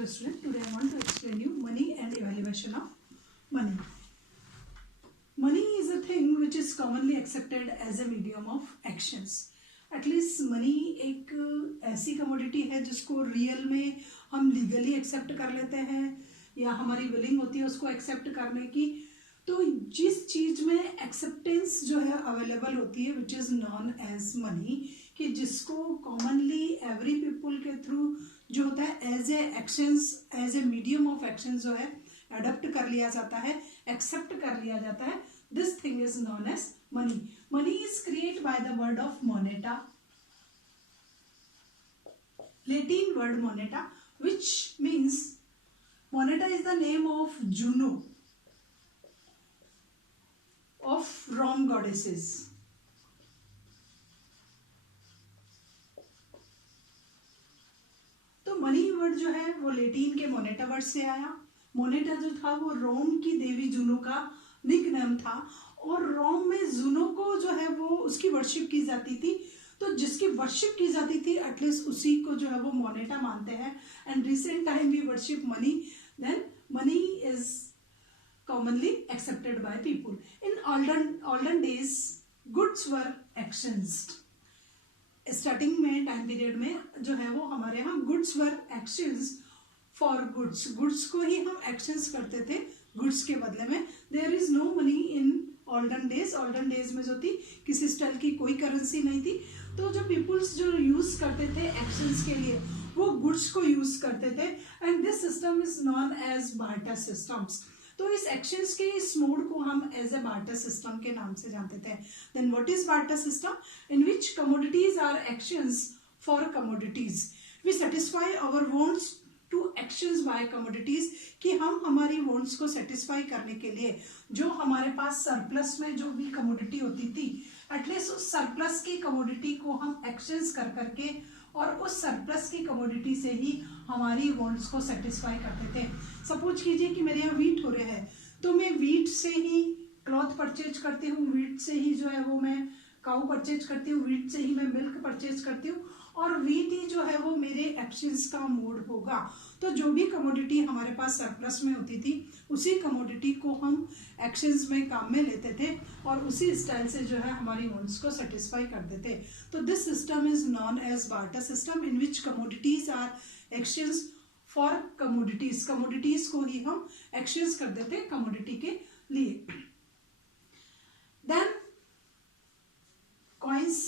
Hello student, today I want to explain you money and evaluation of money. Money is a thing which is commonly accepted as a medium of actions. At least money एक ऐसी commodity है जिसको real में हम legally accept कर लेते हैं या हमारी willing होती है उसको accept करने की. तो जिस चीज में acceptance जो है available होती है which is known as money, कि जिसको commonly every people के through जो होता है as a actions, as a medium of actions जो है adopt कर लिया जाता है, accept कर लिया जाता है. This thing is known as money. Money is created by the word of moneta, Latin word moneta, which means moneta is the name of Juno, of Rome goddesses. तो मनी वर्ड जो है वो Latin के Moneta word से आया. Moneta जो था वो रोम की देवी जूनो का निक नेम था और रोम में जूनो को जो है वो उसकी वर्शिप की जाती थी. तो जिसकी वर्शिप की जाती थी एटलीस्ट उसी को जो है वो मोनेटा मानते हैं. And recent time we worship money, then money is commonly accepted by people. In olden days goods were exchanged. Starting में टाइम पीरियड में जो है वो हमारे यहाँ goods were exchange for goods. Goods को ही हम एक्सचेंज करते थे गुड्स के बदले में. There is no money in olden days. Olden days में जो थी किसी स्टाइल की कोई करेंसी नहीं थी. तो जो पीपुल्स जो यूज करते थे एक्सचेंज के लिए वो गुड्स को यूज करते थे. And this system is known as barter systems. तो इस एक्सचेंज के इस मोड को हम एज ए बार्टर सिस्टम के नाम से जानते थे. Then what is barter system? In which commodities are exchange for commodities. We satisfy our wants to exchange by commodities, कि हम हमारी वांट्स को सेटिस्फाई करने के लिए जो हमारे पास सरप्लस में जो भी कमोडिटी होती थी एटलीस्ट उस सरप्लस की कमोडिटी को हम एक्सचेंज कर करके और उस सरप्लस की कमोडिटी से ही हमारी वांट्स को सेटिस्फाई करते थे. सपोज कीजिए कि मेरे यहाँ वीट हो रहे हैं तो मैं वीट से ही क्लॉथ परचेज करती हूँ, वीट से ही जो है वो मैं काऊ परचेज करती हूँ, वीट से ही मैं मिल्क परचेज करती हूँ और वीट ही जो है वो मेरे एक्सचेंज का मोड होगा. तो जो भी कमोडिटी हमारे पास सरप्लस में होती थी उसी कमोडिटी को हम एक्सचेंज में काम में लेते थे और उसी स्टाइल से जो है हमारी वांट्स को सेटिस्फाई करते थे. तो this system is known as barter system in which commodities are exchange for commodities. Commodities को ही हम एक्सचेंज कर देते कमोडिटी के लिए. Then coins,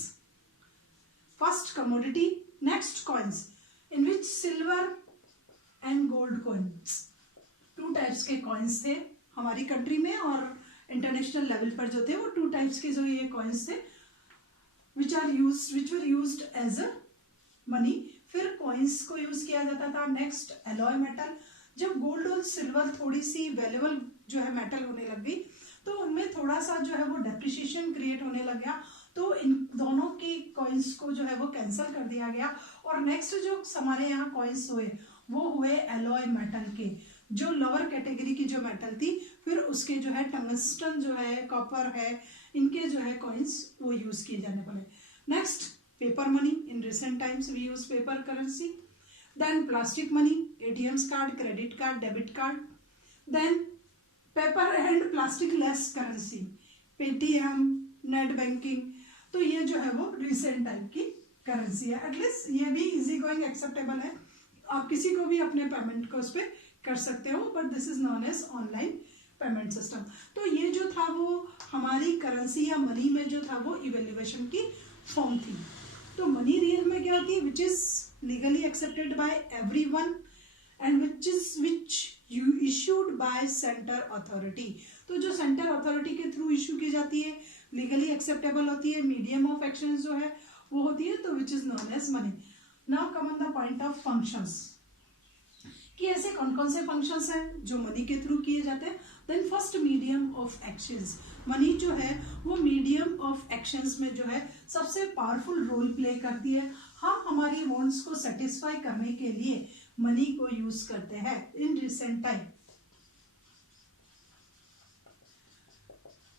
first commodity, next coins in which silver and gold coins. Two types के coins थे हमारी कंट्री में और इंटरनेशनल लेवल पर जो थे वो टू टाइप्स के जो ये कॉइन्स थे which were used as a money. फिर कॉइन्स को यूज किया जाता था. Next alloy metal. जब गोल्ड और सिल्वर थोड़ी सी वैल्यूएबल जो है मेटल होने लग गई तो उनमें थोड़ा सा जो है वो डेप्रिसिएशन क्रिएट होने लग गया. तो इन दोनों की कॉइन्स को जो है वो कैंसिल कर दिया गया और नेक्स्ट जो हमारे यहाँ कॉइन्स हुए वो हुए एलॉय मेटल के, जो लोअर कैटेगरी की जो मेटल थी. फिर उसके जो है टंगस्टन जो है, कॉपर है, इनके जो है कॉइन्स वो यूज किए जाने वाले. Next paper money. In recent times we use paper currency. Then plastic money, ATMs card, credit card, debit card. Then paper and plastic less currency, Paytm, net banking. तो ये जो है वो रिसेंट टाइप की currency है. At least ये भी easy going acceptable है. आप किसी को भी अपने पेमेंट को उस पर कर सकते हो but this is known as online payment system. तो ये जो था वो हमारी करेंसी या मनी में जो था वो इवेल्युएशन की फॉर्म थी. तो मनी रियल में क्या होती है? Which is legally accepted by everyone and which you issued by centre authority. तो जो सेंटर अथॉरिटी के थ्रू इश्यू की जाती है, लीगली एक्सेप्टेबल होती है, मीडियम ऑफ एक्सचेंज जो है वो होती है, तो which is known as money. Now come on the point of functions, कि ऐसे कौन कौन से फंक्शंस हैं जो मनी के थ्रू किए जाते हैं. Then first medium of exchange. Money जो है वो मीडियम ऑफ एक्सचेंज में जो है सबसे पावरफुल रोल प्ले करती है. हम हमारी वांट्स को सेटिस्फाई करने के लिए मनी को यूज करते हैं. इन रिसेंट टाइम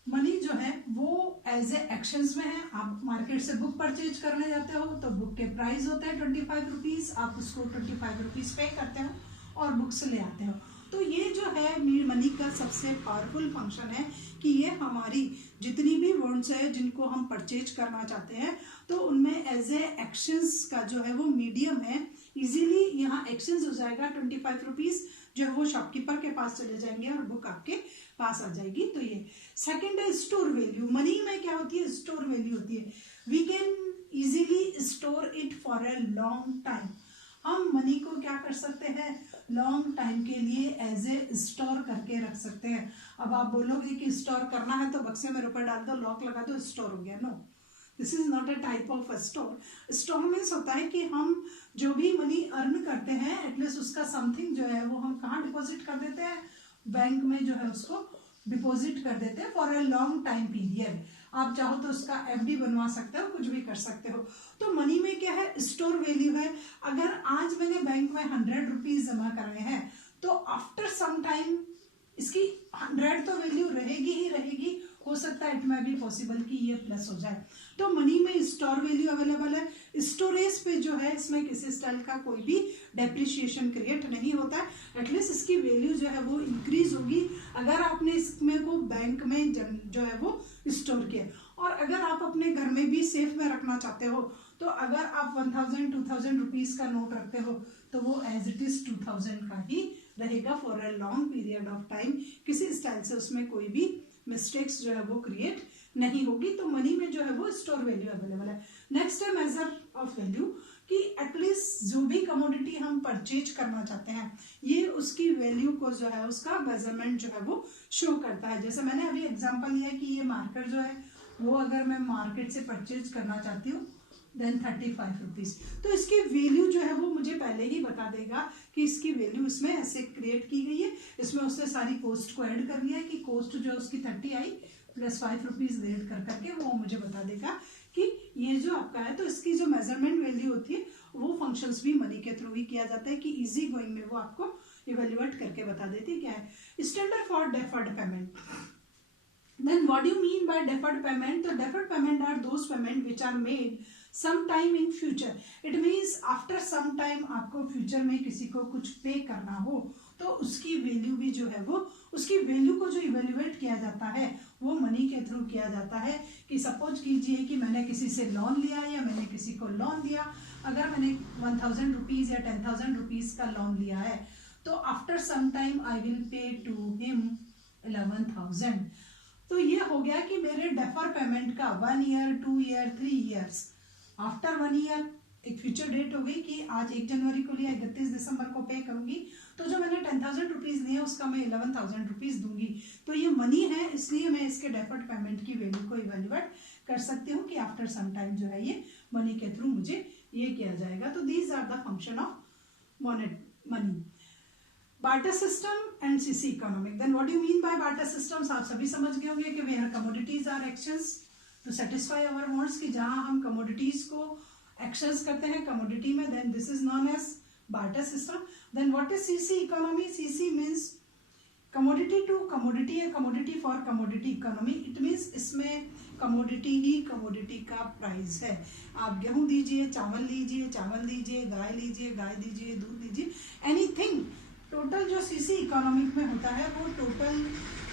मनी जो है वो एज ए एक्सचेंज में है. आप मार्केट से बुक परचेज करने जाते हो तो बुक के प्राइस होते हैं 25 रुपीज. आप उसको 25 रुपीज पे करते हो और बुक्स ले आते हो। तो ये जो है मनी का सबसे पावरफुल फंक्शन है कि ये हमारी जितनी भी वॉन्ट्स है जिनको हम परचेज करना चाहते हैं तो उनमें एज ए एक्शंस का जो है वो मीडियम है। इजीली यहाँ एक्सचेंज हो जाएगा। 25 रुपीज जो है वो शॉपकीपर के पास चले जाएंगे और बुक आपके पास आ जाएगी। तो ये सेकंड है स्टोर वैल्यू। मनी में क्या होती है? स्टोर वैल्यू होती है। We can easily store it for a long time. हम मनी को क्या कर सकते हैं? लॉन्ग टाइम के लिए एज ए स्टोर करके रख सकते हैं। अब आप बोलोगे कि स्टोर करना है तो बक्से में रुपए डाल दो, लॉक लगा दो, स्टोर हो गया। No, this is not a type of a store. Store means होता है कि हम जो भी मनी अर्न करते हैं एटलीस्ट उसका समथिंग जो है वो हम कहाँ डिपॉजिट कर देते हैं? बैंक में जो है उसको डिपॉजिट कर देते हैं for a long time period. आप चाहो तो उसका एफडी बनवा सकते हो, कुछ भी कर सकते हो। तो मनी में क्या है? स्टोर वैल्यू है। अगर आज मैंने बैंक में 100 रुपीज जमा कराए हैं तो आफ्टर सम टाइम इसकी 100 तो वैल्यू रहेगी ही रहेगी। हो सकता है इट में भी पॉसिबल कि ये प्लस हो जाए। तो मनी में स्टोर वैल्यू अवेलेबल है। स्टोरेज पे जो है इसमें किसी स्टाइल का कोई भी डेप्रिसिएशन क्रिएट नहीं होता है। एटलीस्ट इसकी वैल्यू जो है वो इंक्रीज होगी अगर आपने इसमें को बैंक में जो है वो स्टोर किया। और अगर आप अपने घर में भी सेफ में रखना चाहते हो तो अगर आप 1000-2000 रुपीज का नोट रखते हो तो वो एज इट इज 2000 का ही रहेगा for a long period of time. किसी स्टाइल से उसमें कोई भी मिस्टेक्स जो है वो क्रिएट नहीं होगी। तो मनी में जो है वो स्टोर वैल्यू अवेलेबल है। नेक्स्ट है मेजर ऑफ वैल्यू कि एटलीस्ट जो भी कमोडिटी हम परचेज करना चाहते हैं ये उसकी वैल्यू को जो है उसका मेजरमेंट जो है वो शो करता है। जैसे मैंने अभी एग्जांपल लिया कि ये मार्कर जो है वो अगर मैं मार्केट से परचेज करना चाहती हूँ देन 35 रुपीज, तो इसकी वैल्यू जो है वो मुझे पहले ही बता देगा कि इसकी वैल्यू इसमें ऐसे क्रिएट की गई है। इसमें उसने सारी कॉस्ट को ऐड कर लिया है कि कॉस्ट जो उसकी 30 आई प्लस 5 रुपीज ऐड कर करके वो मुझे बता देगा कि ये जो आपका है। तो इसकी जो मेजरमेंट वैल्यू होती है वो फंक्शंस भी मनी के थ्रू ही किया जाता है कि इजी गोइंग में वो आपको इवेल्युएट करके बता देती है क्या है। Standard for deferred payment. Then what do you mean by deferred payment? The deferred payment are those payment which are made sometime in future. It means after some time आपको फ्यूचर में किसी को कुछ पे करना हो तो उसकी वैल्यू भी जो है वो उसकी वैल्यू को जो इवेल्युएट किया जाता है वो मनी के थ्रू किया जाता है। कि सपोज कीजिए कि मैंने किसी से लोन लिया या मैंने किसी को लोन दिया। अगर मैंने 1000 रुपीज या 10,000 रुपीज का लोन लिया है तो after some time I will pay to him 11,000। तो ये हो गया कि मेरे डेफर पेमेंट का 1 year 2 year 3 years after 1 year एक फ्यूचर डेट हो गई कि आज 1 जनवरी को लिया 31 दिसंबर को पे करूंगी तो जो मैंने 10,000 रुपीज लिए उसका मैं 11,000 रुपीज दूंगी। तो ये मनी है इसलिए मैं इसके डेफर्ड पेमेंट की वैल्यू को इवेल्युएट कर सकती हूँ कि आफ्टर सम टाइम जो है ये मनी के थ्रू मुझे ये किया जाएगा। तो these are the function of money. Barter system and CC economic. Then what do you mean by barter systems? आप सभी समझ गए होंगे कि where commodities are exchange to satisfy our wants कि जहां हम कमोडिटीज को एक्सचेंज करते हैं कमोडिटी में, then this is known as barter system. Then what is CC economy? CC means commodity to commodity या commodity for commodity economy. It means इसमें commodity ही कमोडिटी का प्राइस है। आप गेहूं दीजिए, चावल लीजिए, चावल दीजिए, गाय लीजिए, गाय दीजिए, दूध दीजिए, एनीथिंग टोटल जो सीसी इकोनॉमिक में होता है वो टोटल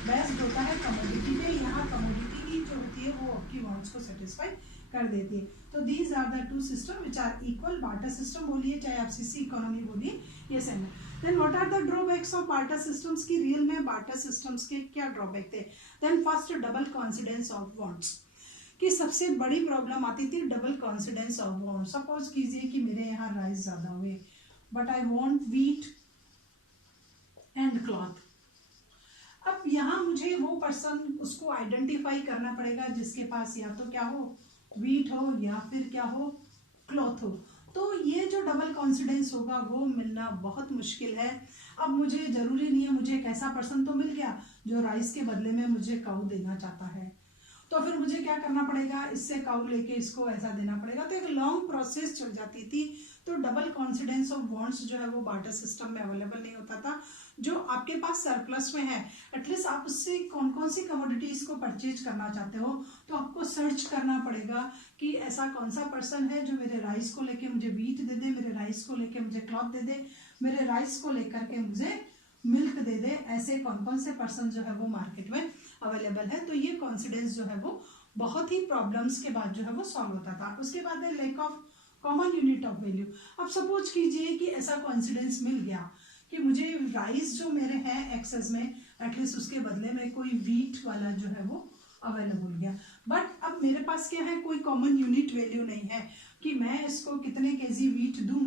बेस्ड होता है कमोडिटी पे। यहाँ कमोडिटी ही जो होती है वो आपकी वांट्स को सेटिस्फाई कर देती है। तो these are the two system which are equal. Barter system बोलिए चाहे आप सीसी इकोनॉमी बोलिए, ये सेम है। Then what are the drawbacks of barter systems? की रियल में बार्टर सिस्टम्स के क्या ड्रॉबैक थे? Then first double coincidence of wants की सबसे बड़ी प्रॉब्लम आती थी double coincidence of want. Suppose कीजिए कि मेरे यहाँ राइस ज्यादा हुए but I want wheat and cloth. अब यहाँ मुझे वो पर्सन उसको आइडेंटिफाई करना पड़ेगा जिसके पास या तो क्या हो व्हीट हो या फिर क्या हो क्लॉथ हो। तो ये जो डबल कॉन्सिडेंस होगा वो मिलना बहुत मुश्किल है। अब मुझे जरूरी नहीं है, मुझे एक ऐसा पर्सन तो मिल गया जो राइस के बदले में मुझे काऊ देना चाहता है तो फिर मुझे क्या करना पड़ेगा? इससे काऊ लेके इसको ऐसा देना पड़ेगा। तो एक लॉन्ग प्रोसेस चल जाती थी। तो डबल कॉन्सिडेंस ऑफ बॉन्ड्स जो है वो बार्टर सिस्टम में अवेलेबल नहीं होता था। जो आपके पास सरप्लस में है, एटलीस्ट आप उससे कौन कौन सी कमोडिटीज को परचेज करना चाहते हो, तो आपको सर्च करना पड़ेगा कि ऐसा कौन सा पर्सन है जो मेरे राइस को लेके मुझे वीट दे दे, मेरे राइस को लेके मुझे क्लॉथ दे दे, मेरे राइस को लेकर के मुझे मिल्क दे दे। ऐसे कौन कौन से पर्सन जो है वो मार्केट में अवेलेबल है। तो ये कॉन्सिडेंस जो है वो बहुत ही प्रॉब्लम्स के बाद जो है वो सॉल्व होता था। उसके बाद है lack of common unit of value. अब सपोज कीजिए कि ऐसा कॉन्सिडेंस मिल गया कि मुझे राइस जो मेरे हैं एक्सेस में, एटलीस्ट उसके बदले में कोई वीट वाला जो है वो अवेलेबल गया। बट अब मेरे पास क्या है, कोई कॉमन यूनिट वैल्यू नहीं है कि मैं इसको कितने केजी वीट दूं,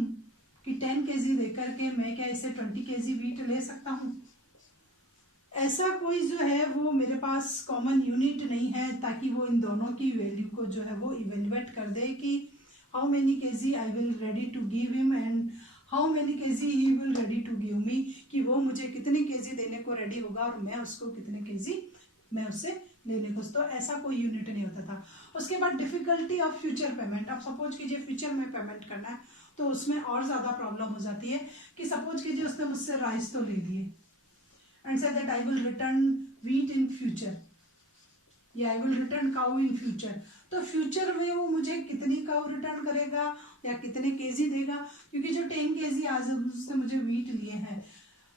कि 10 केजी देकर के मैं क्या इसे 20 केजी वीट ले सकता हूं। ऐसा कोई जो है वो मेरे पास कॉमन यूनिट नहीं है ताकि वो इन दोनों की वैल्यू को जो है वो इवेल्युएट कर दे कि how many KG I will ready to give him and how many KG he will ready to give me, कि वो मुझे कितने केजी देने को रेडी होगा और मैं उसको कितने केजी मैं उससे लेने को। तो ऐसा कोई यूनिट नहीं होता था। उसके बाद डिफिकल्टी ऑफ फ्यूचर पेमेंट। अब सपोज कीजिए फ्यूचर में पेमेंट करना है तो उसमें और ज्यादा प्रॉब्लम हो जाती है कि सपोज कीजिए उसने मुझसे राइस तो ले लिए and say that I will return wheat in future या I will return cow in future। तो फ्यूचर में वो मुझे कितनी काउ रिटर्न करेगा या कितने केजी देगा, क्योंकि जो 10 केजी आज उससे मुझे वीट लिए हैं,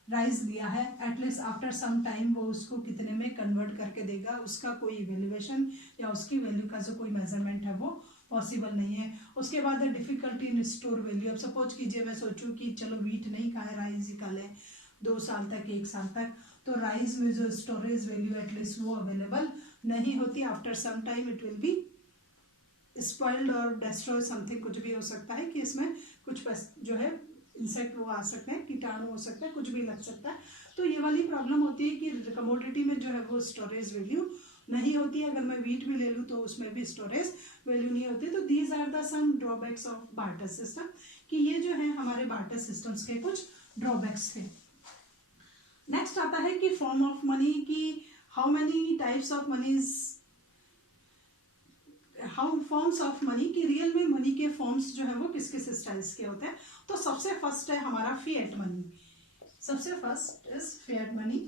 राइस लिया है, एटलीस्ट आफ्टर सम टाइम वो उसको कितने में कन्वर्ट करके देगा, उसका कोई इवेल्युएशन या उसकी वैल्यू का जो कोई मेजरमेंट है वो पॉसिबल नहीं है। उसके बाद है डिफिकल्टी इन स्टोर वैल्यू। अब सपोज कीजिए मैं सोचूं कि चलो वीट नहीं खाए, राइस ही खा लें 2 साल तक 1 साल तक, तो राइस में जो स्टोरेज वैल्यू एटलीस्ट वो अवेलेबल नहीं होती। After some time it will be spoiled और डिस्ट्रॉय समथिंग, कुछ भी हो सकता है कि इसमें कुछ जो है इंसेक्ट वो आ सकते हैं, कीटाणु हो सकता है, कुछ भी लग सकता है। तो ये वाली प्रॉब्लम होती है कि कमोडिटी में जो है वो स्टोरेज वैल्यू नहीं होती है। अगर मैं वीट भी ले लूँ तो उसमें भी स्टोरेज वैल्यू नहीं होती। तो these are the some drawbacks of barter system, कि ये जो है हमारे बार्टर सिस्टम्स के कुछ ड्रॉबैक्स थे। नेक्स्ट आता है कि फॉर्म ऑफ मनी, की how many types of moneys, how forms of money, की रियल में मनी के फॉर्म्स जो है वो किस किस स्टाइल्स के होते हैं। तो सबसे फर्स्ट है हमारा फिएट मनी। सबसे first is fiat money,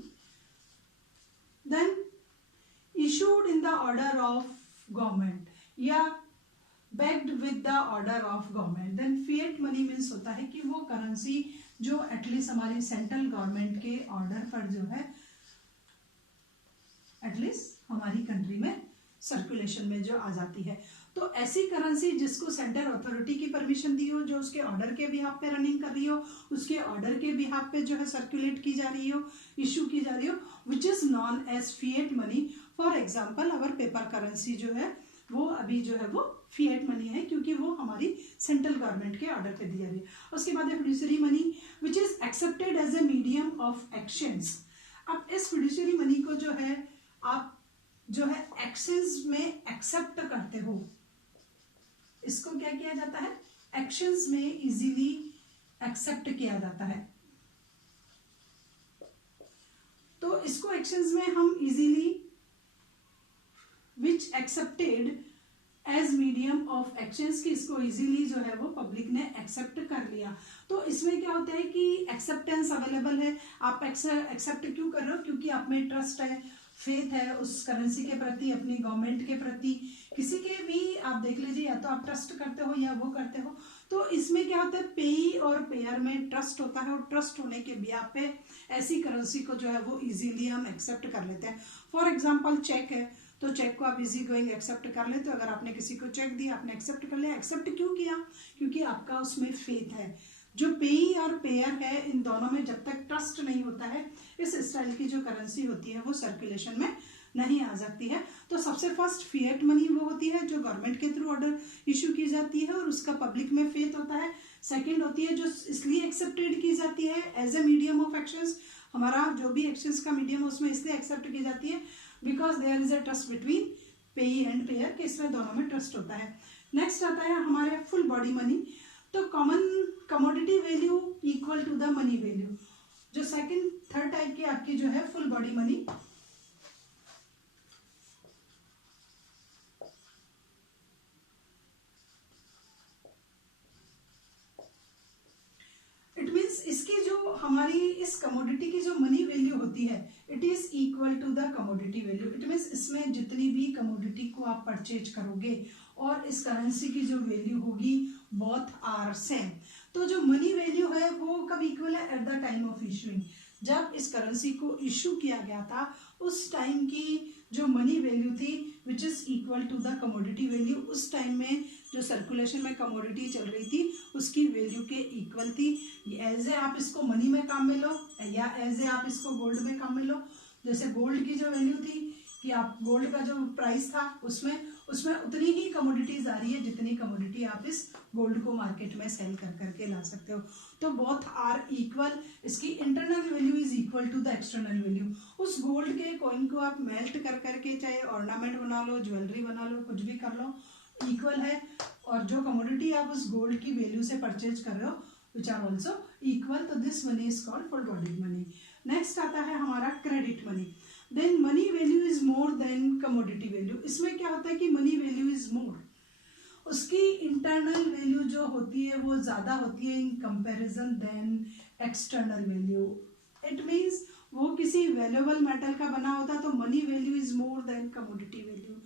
then issued in the order of government या backed with the order of government. Then fiat money means होता है कि वो करेंसी जो एटलीस्ट हमारी सेंट्रल गवर्नमेंट के ऑर्डर पर जो है एटलीस्ट हमारी कंट्री में सर्कुलेशन में जो आ जाती है। तो ऐसी करेंसी जिसको सेंट्रल अथॉरिटी की परमिशन दी हो, जो उसके ऑर्डर के बिहाफ पे रनिंग कर रही हो, उसके ऑर्डर के बिहाफ पे जो है सर्कुलेट की जा रही हो, इशू की जा रही हो, which is known as fiat money. For example our paper currency जो है वो अभी जो है वो फिएट मनी है, क्योंकि वो हमारी सेंट्रल गवर्नमेंट के ऑर्डर पे दी जा रही है। उसके बाद है fiduciary money which is accepted as a medium of exchange. अब इस फिड्यूशियरी मनी को जो है आप जो है एक्सचेंज में एक्सेप्ट करते हो, इसको क्या किया जाता है, एक्शंस में इजीली एक्सेप्ट किया जाता है। तो इसको एक्शंस में हम easily which accepted as medium of exchange, की इसको इजीली जो है वो पब्लिक ने एक्सेप्ट कर लिया। तो इसमें क्या होता है कि एक्सेप्टेंस अवेलेबल है। आप एक्सेप्ट क्यों कर रहे हो, क्योंकि आप में ट्रस्ट है, फेथ है उस करेंसी के प्रति, अपनी गवर्नमेंट के प्रति, किसी के भी आप देख लीजिए, या तो आप ट्रस्ट करते हो या वो करते हो। तो इसमें क्या होता है, पेई और पेयर में ट्रस्ट होता है, और ट्रस्ट होने के बिहाफ पे ऐसी करेंसी को जो है वो इजीली हम एक्सेप्ट कर लेते हैं। फॉर एग्जाम्पल चेक है, तो चेक को आप इजी गोइंग एक्सेप्ट कर लेते हो। अगर आपने किसी को चेक दिया, आपने एक्सेप्ट कर लिया। एक्सेप्ट क्यों किया, क्योंकि आपका उसमें फेथ है। जो पेई और पेयर है, इन दोनों में जब तक ट्रस्ट नहीं होता है, इस स्टाइल की जो करेंसी होती है वो सर्कुलेशन में नहीं आ सकती है। तो सबसे फर्स्ट फिएट मनी वो होती है जो गवर्नमेंट के थ्रू ऑर्डर इशू की जाती है और उसका पब्लिक में फेथ होता है। सेकंड होती है जो इसलिए एक्सेप्टेड की जाती है as a medium of actions, हमारा जो भी एक्शंस का मीडियम उसमें इसलिए एक्सेप्ट की जाती है because there is a trust between payee and payer, के इसमें दोनों में ट्रस्ट होता है। नेक्स्ट आता है हमारे फुल बॉडी मनी। तो common commodity value equal to the money value. जो सेकंड थर्ड टाइप की आपकी जो है फुल बॉडी मनी, मीन्स इसकी जो हमारी इस कमोडिटी की जो मनी वैल्यू होती है it is equal to the commodity value. It means इसमें जितनी भी कमोडिटी को आप परचेज करोगे और इस करेंसी की जो वैल्यू होगी बोथ आर सेम। तो जो मनी वैल्यू है वो कब इक्वल है? At the time of issuing, जब इस करेंसी को इशू किया गया था उस टाइम की जो मनी वैल्यू थी which is equal to the commodity value, उस टाइम में जो सर्कुलेशन में कमोडिटी चल रही थी उसकी वैल्यू के इक्वल थी। एज ए आप इसको मनी में काम में लो या एज ए आप इसको गोल्ड में काम में लो। जैसे गोल्ड की जो वैल्यू थी कि आप गोल्ड का जो प्राइस था उसमें उतनी ही कमोडिटीज आ रही है जितनी कमोडिटी आप इस गोल्ड को मार्केट में सेल कर करके ला सकते हो। तो बोथ आर इक्वल। इसकी internal value is equal to the external value. उस गोल्ड के कॉइन को आप मेल्ट कर करके चाहे ऑर्नामेंट बना लो, ज्वेलरी बना लो, कुछ भी कर लो, इक्वल है। और जो कमोडिटी आप उस गोल्ड की वैल्यू से परचेज कर रहे हो विच आर ऑल्सो इक्वल। तो this money is called full bodied money. Next आता है हमारा credit money. Then money value is more than commodity value. इसमें क्या होता है कि मनी वैल्यू इज मोर, उसकी इंटरनल वैल्यू जो होती है वो ज्यादा होती है in comparison than external value. It means वो किसी वैल्यूएबल मेटल का बना होता है तो money value is more than commodity value.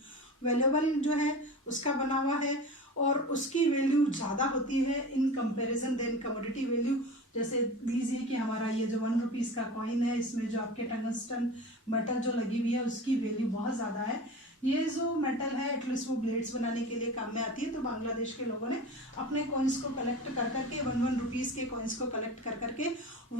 Valuable जो है उसका बना हुआ है और उसकी वैल्यू ज्यादा होती है in comparison than commodity value. जैसे लीजिए कि हमारा ये जो 1 रुपीज का कॉइन है इसमें जो आपके टंगस्टन मेटल जो लगी हुई है उसकी वैल्यू बहुत ज्यादा है। ये जो मेटल है एटलीस्ट वो ब्लेड्स बनाने के लिए काम में आती है। तो बांग्लादेश के लोगों ने अपने कॉइन्स को कलेक्ट कर करके 1 रुपीज के कॉइन्स को कलेक्ट कर करके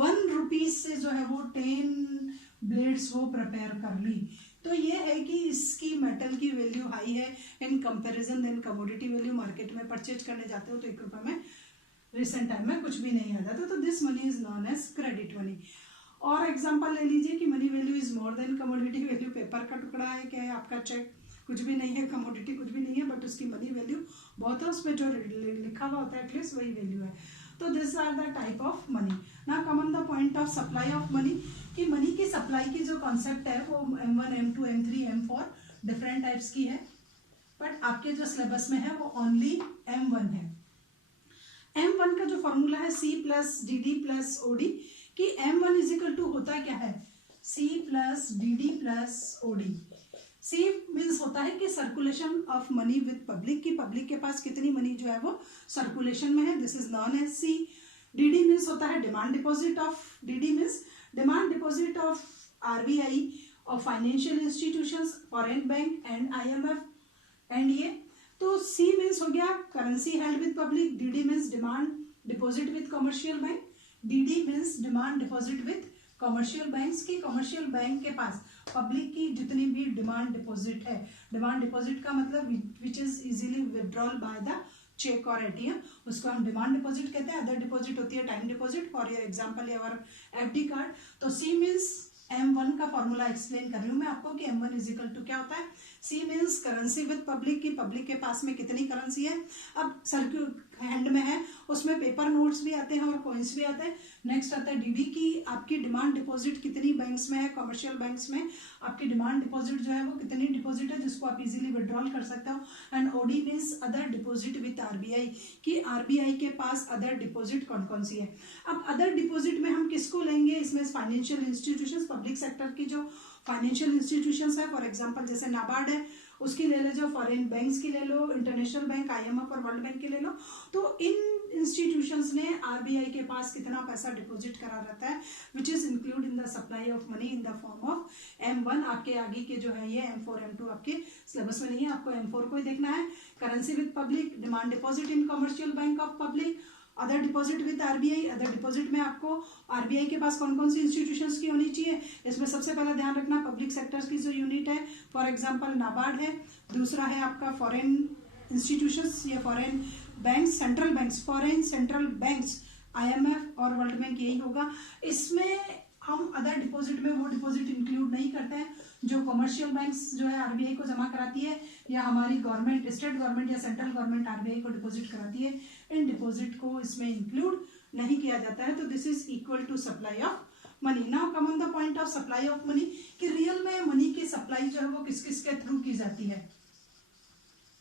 1 रुपीज से जो है वो 10 ब्लेड्स वो प्रिपेयर कर ली। तो ये है कि इसकी मेटल की वैल्यू हाई है in comparison than commodity value. Market में परचेज करने जाते हो तो 1 रुपए में रिसेंट टाइम में कुछ भी नहीं आ जाता। तो this money is known as credit money. और एग्जांपल ले लीजिए कि money value is more than commodity value. Paper का टुकड़ा है, क्या है आपका चेक, कुछ भी नहीं है, कमोडिटी कुछ भी नहीं है, बट उसकी मनी वैल्यू बहुत है, उसमें जो लिखा हुआ होता है एटलीस्ट वही वैल्यू है। तो this are the type of money. Now come on the point of supply of money कि मनी की सप्लाई की जो कॉन्सेप्ट है वो M1, M2, M3, M4 different types की है, बट आपके जो सिलेबस में है वो ओनली M1 है। M1 का जो फॉर्मूला है C plus DD plus OD कि M1 इज इक्वल टू होता क्या है C plus DD plus OD। C means होता है कि circulation of money with public, की पब्लिक के पास कितनी मनी जो है वो सर्कुलेशन में है, this is known as C। DD means होता है demand deposit of, DD means demand deposit of RBI of financial institutions, foreign bank and IMF and ये। तो C मीन्स हो गया currency held with public, DD means demand deposit with commercial bank, DD means demand deposit with commercial banks की commercial bank के पास public की जितनी भी डिमांड डिपॉजिट है, डिमांड डिपॉजिट का मतलब विच is easily withdrawal by the cheque और ATM, उसको हम डिमांड डिपॉजिट कहते हैं। अदर डिपॉजिट होती है time deposit, for your example your FD card. तो C मीन्स M1 का फॉर्मूला एक्सप्लेन कर रही हूँ मैं आपको कि M1 इज इक्वल टू क्या होता है। C means currency with public की पब्लिक के पास में कितनी करेंसी है, अब सर्क्यूट हैंड में है उसमें पेपर नोट्स भी आते हैं और कॉइन्स भी आते हैं। नेक्स्ट आता है DD की आपकी डिमांड डिपॉजिट कितनी बैंक्स में है, कमर्शियल बैंक्स में आपकी डिमांड डिपॉजिट जो है वो कितनी डिपॉजिट है जिसको आप इजीली विड्रॉल कर सकते हो। And OD means other deposit with RBI कि RBI के पास अदर डिपॉजिट कौन कौन सी है। अब अदर डिपॉजिट में हम किसको लेंगे, इसमें फाइनेंशियल इंस्टीट्यूशंस, पब्लिक सेक्टर की जो फाइनेंशियल इंस्टीट्यूशंस है, फॉर एग्जांपल जैसे नाबार्ड है उसकी ले लो, फॉरेन बैंक्स की ले लो, इंटरनेशनल बैंक IMF और वर्ल्ड बैंक की ले लो। तो इन इंस्टीट्यूशंस ने RBI के पास कितना पैसा डिपॉजिट करा रहता है which is include in the supply of money in the form of M1। आपके आगे के जो है ये M4 M2 आपके सिलेबस में नहीं है, आपको M4 को ही देखना है। Currency with public, demand deposit in commercial bank of public, other deposit with RBI। Other deposit में आपको RBI के पास कौन कौन सी इंस्टीट्यूशंस की होनी चाहिए, इसमें सबसे पहले ध्यान रखना पब्लिक सेक्टर्स की जो यूनिट है, फॉर एग्जांपल नाबार्ड है। दूसरा है आपका फॉरेन इंस्टीट्यूशंस या foreign banks, central banks, foreign central banks IMF और वर्ल्ड बैंक, यही होगा। इसमें हम अदर डिपॉजिट में वो डिपॉजिट इंक्लूड नहीं करते हैं जो कमर्शियल बैंक्स जो है RBI को जमा कराती है या हमारी गवर्नमेंट, स्टेट गवर्नमेंट या सेंट्रल गवर्नमेंट RBI को डिपॉजिट कराती है, इन डिपॉजिट को इसमें इंक्लूड नहीं किया जाता है। तो this is equal to supply of money. Now come on the point of supply of money कि रियल में मनी की सप्लाई जो है वो किस किस के थ्रू की जाती है।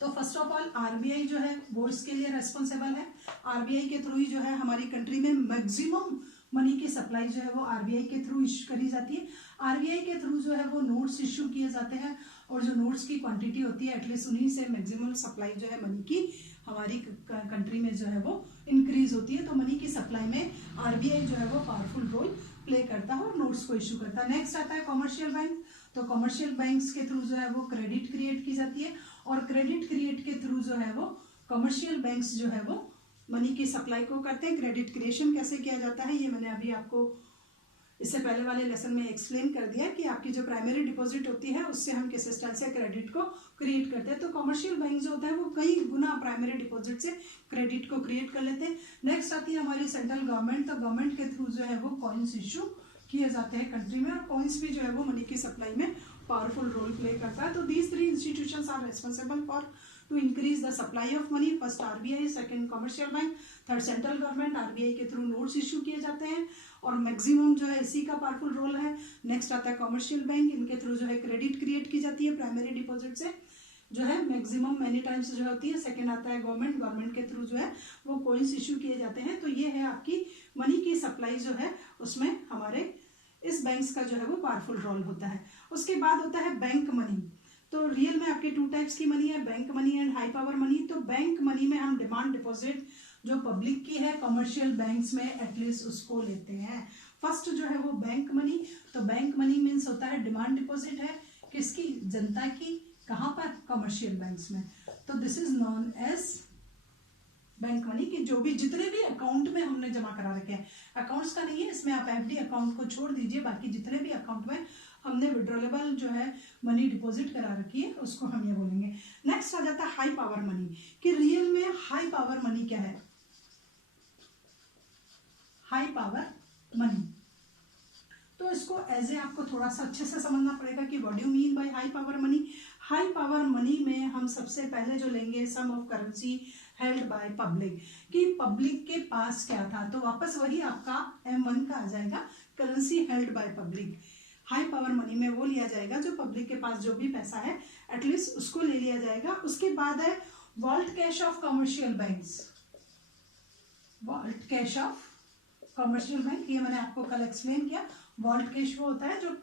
तो फर्स्ट ऑफ ऑल RBI जो है वो इसके लिए रेस्पॉन्सिबल है। RBI के थ्रू ही जो है हमारी कंट्री में मैक्सिमम मनी की सप्लाई जो है वो आरबीआई के थ्रू इश्यू करी जाती है। आरबीआई के थ्रू जो है वो नोट्स इश्यू किए जाते हैं और जो नोट्स की क्वांटिटी होती है एटलीस्ट उन्हीं से मैक्सिमम सप्लाई जो है मनी की हमारी कंट्री में जो है वो इंक्रीज होती है। तो मनी की सप्लाई में आरबीआई जो है वो पावरफुल रोल प्ले करता है और नोट्स को इश्यू करता है। नेक्स्ट आता है कॉमर्शियल बैंक। तो कॉमर्शियल बैंक्स के थ्रू जो है वो क्रेडिट क्रिएट की जाती है और क्रेडिट क्रिएट के थ्रू जो है वो कॉमर्शियल बैंक्स जो है वो मनी की सप्लाई को करते हैं। क्रेडिट क्रिएशन कैसे किया जाता है ये मैंने अभी आपको इससे पहले वाले लेसन में एक्सप्लेन कर दिया कि आपकी जो प्राइमरी डिपॉजिट होती है उससे हम किस स्टाइल से क्रेडिट को क्रिएट करते हैं। तो कमर्शियल बैंक जो होता है वो कई गुना प्राइमरी डिपॉजिट से क्रेडिट को क्रिएट कर लेते हैं। नेक्स्ट आती है हमारी सेंट्रल गवर्नमेंट। तो गवर्नमेंट के थ्रू जो है वो कॉइन्स इश्यू किए जाते हैं कंट्री में और कॉइन्स भी जो है वो मनी की सप्लाई में पावरफुल रोल प्ले करता है। तो these three institutions are responsible for to increase the supply of money. First RBI, second commercial bank, third central government। RBI के थ्रू नोट्स इशू किए जाते हैं और मैक्सिमम जो है इसी का पावरफुल रोल है। नेक्स्ट आता है कमर्शियल बैंक, इनके थ्रू जो है क्रेडिट क्रिएट की जाती है प्राइमरी डिपॉजिट से जो है मैक्सिमम मैनी टाइम्स जो होती है। सेकंड आता है गवर्नमेंट, गवर्नमेंट के थ्रू जो है वो कॉइन्स इशू किए जाते हैं। तो ये है आपकी मनी की सप्लाई जो है उसमें हमारे इस बैंक्स का जो है वो पावरफुल रोल होता है। उसके बाद होता है बैंक मनी। तो रियल में आपके टू टाइप्स की मनी है, bank money and high power money. तो बैंक मनी में हम डिमांड डिपॉजिट जो पब्लिक की है कमर्शियल बैंक्स में एटलीस्ट उसको लेते हैं। फर्स्ट जो है वो बैंक मनी। तो बैंक मनी मीन्स होता है डिमांड डिपॉजिट है किसकी, जनता की, कहाँ पर, कमर्शियल बैंक्स में। तो this is known as bank money की जो भी जितने भी अकाउंट में हमने जमा करा रखे हैं, अकाउंट्स का नहीं है इसमें, आप एफडी अकाउंट को छोड़ दीजिए, बाकी जितने भी अकाउंट में हमने विड्रॉलेबल जो है मनी डिपॉजिट करा रखी है उसको हम ये बोलेंगे। नेक्स्ट आ जाता है हाई पावर मनी कि रियल में हाई पावर मनी क्या है। हाई पावर मनी तो इसको एज ए आपको थोड़ा सा अच्छे से समझना पड़ेगा कि what do you mean by high power money. High power money में हम सबसे पहले जो लेंगे sum of currency held by public कि पब्लिक के पास क्या था। तो वापस वही आपका M1 का आ जाएगा, currency held by public. High power money में वो लिया जाएगा जो पब्लिक के पास जो भी पैसा है एटलीस्ट उसको ले लिया जाएगा। उसके बाद है vault cash of commercial banks. Vault cash of commercial bank ये मैंने आपको कल एक्सप्लेन किया। वॉल्ट कैश वो होता है जो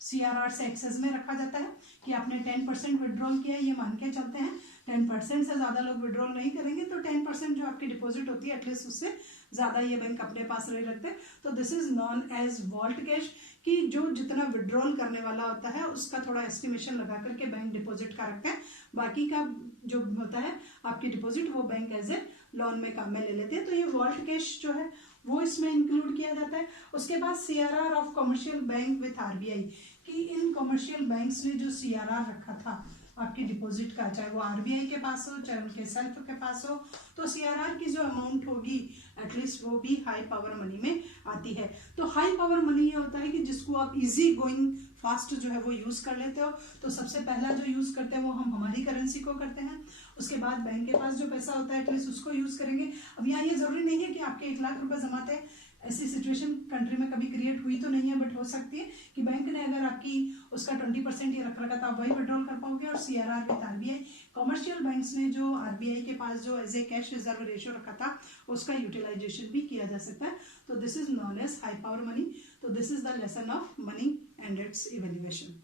CRR से एक्सेस में रखा जाता है कि आपने 10% विड्रॉल किया, ये मान के चलते हैं 10% से ज़्यादा लोग विड्रॉल नहीं करेंगे तो 10% जो आपकी डिपॉजिट होती है एटलीस्ट उससे ज़्यादा ये बैंक अपने पास रह रखते हैं। तो this is known as vault cash कि जो जितना विड्रॉल करने वाला होता है उसका थोड़ा एस्टिमेशन लगा करके बैंक डिपॉजिट का रखते हैं, बाकी का जो होता है आपकी डिपॉजिट वो बैंक एज ए लोन में काम में ले लेते हैं। तो ये वॉल्ट कैश जो है वो इसमें इंक्लूड किया जाता है। उसके बाद CRR of commercial bank with RBI कि इन कमर्शियल बैंक्स ने जो CRR रखा था आपकी डिपॉजिट का, चाहे वो RBI के पास हो चाहे उनके सेल्फ के पास हो, तो CRR की जो अमाउंट होगी एटलीस्ट वो भी हाई पावर मनी में आती है। तो हाई पावर मनी ये होता है कि जिसको आप इजी गोइंग फास्ट जो है वो यूज कर लेते हो। तो सबसे पहला जो यूज करते हैं वो हम हमारी करेंसी को करते हैं, उसके बाद बैंक के पास जो पैसा होता है एटलीस्ट उसको यूज करेंगे। अब यहाँ ये जरूरी नहीं है कि आपके 1 लाख रुपए जमा थे, ऐसी सिचुएशन कंट्री में कभी क्रिएट हुई तो नहीं है, बट हो सकती है कि बैंक ने अगर आपकी उसका 20% ये रख रखा था आप वही विड्रॉल कर पाओगे। और CRR with RBI commercial banks ने जो RBI के पास जो as a cash reserve ratio रखा था उसका यूटिलाइजेशन भी किया जा सकता है। तो this is known as high power money. तो this is the lesson of money and its evaluation.